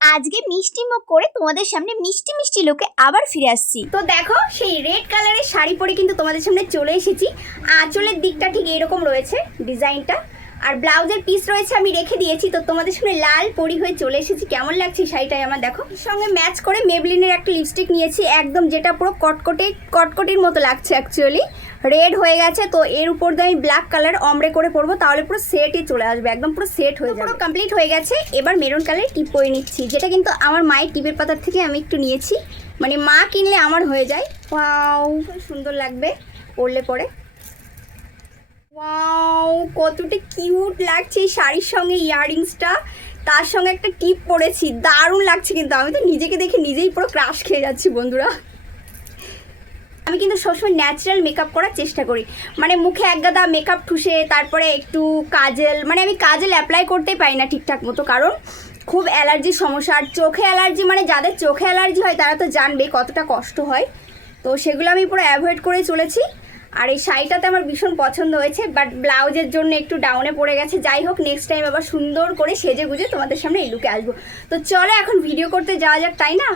আজকে মিষ্টি মুখ করে তোমাদের সামনে মিষ্টি মিষ্টি লোকে আবার ফিরে আসছি। তো দেখো সেই রেড কালারের শাড়ি পরে কিন্তু তোমাদের সামনে চলে এসেছি। আঁচলের দিকটা ঠিক এরকম রয়েছে ডিজাইনটা, আর ব্লাউজের পিস রয়েছে আমি রেখে দিয়েছি। তো তোমাদের সামনে লাল পরি হয়ে চলে এসেছি। কেমন লাগছে শাড়িটাই আমার দেখো। এর সঙ্গে ম্যাচ করে মেবলিনের একটা লিপস্টিক নিয়েছি, একদম যেটা পুরো কটকটির মতো লাগছে অ্যাকচুয়ালি। রেড হয়ে গেছে, তো এর উপর দিয়ে আমি ব্ল্যাক কালার অমরে করে পরবো, তাহলে পুরো সেটই চলে আসবে, একদম পুরো সেট হয়ে যাবে। পুরো কমপ্লিট হয়ে গেছে। এবার মেরুন কালারের টিপ পরে নিচ্ছি, যেটা কিন্তু আমার মায়ের টিপের পাতার থেকে আমি একটু নিয়েছি, মানে মা কিনলে আমার হয়ে যায়। ওয়াও সুন্দর লাগবে পরলে পরে। ওয়াও কতটা কিউট লাগছে এই শাড়ির সঙ্গে ইয়াররিংসটা, তার সঙ্গে একটা টিপ পরেছি, দারুণ লাগছে। কিন্তু আমি তো নিজেকে দেখে নিজেই পুরো ক্রাশ খেয়ে যাচ্ছি বন্ধুরা। আমি কিন্তু সবসময় ন্যাচারাল মেকআপ করার চেষ্টা করি, মানে মুখে একগাদা মেকআপ ঠুসে তারপরে একটু কাজল, মানে আমি কাজল অ্যাপ্লাই করতেই পারি না ঠিকঠাক মতো, কারণ খুব অ্যালার্জির সমস্যা। আর চোখে অ্যালার্জি, মানে যাদের চোখে অ্যালার্জি হয় তারা তো জানবে কতটা কষ্ট হয়। তো সেগুলো আমি পুরো অ্যাভয়েড করে চলেছি। আর এই শাড়িটাতে আমার ভীষণ পছন্দ হয়েছে, বাট ব্লাউজের জন্য একটু ডাউনে পড়ে গেছে। যাই হোক, নেক্সট টাইম আবার সুন্দর করে সেজে গুজে তোমাদের সামনে এই লুকে আসবো। তো চলো এখন ভিডিও করতে যাওয়া যাক, তাই না?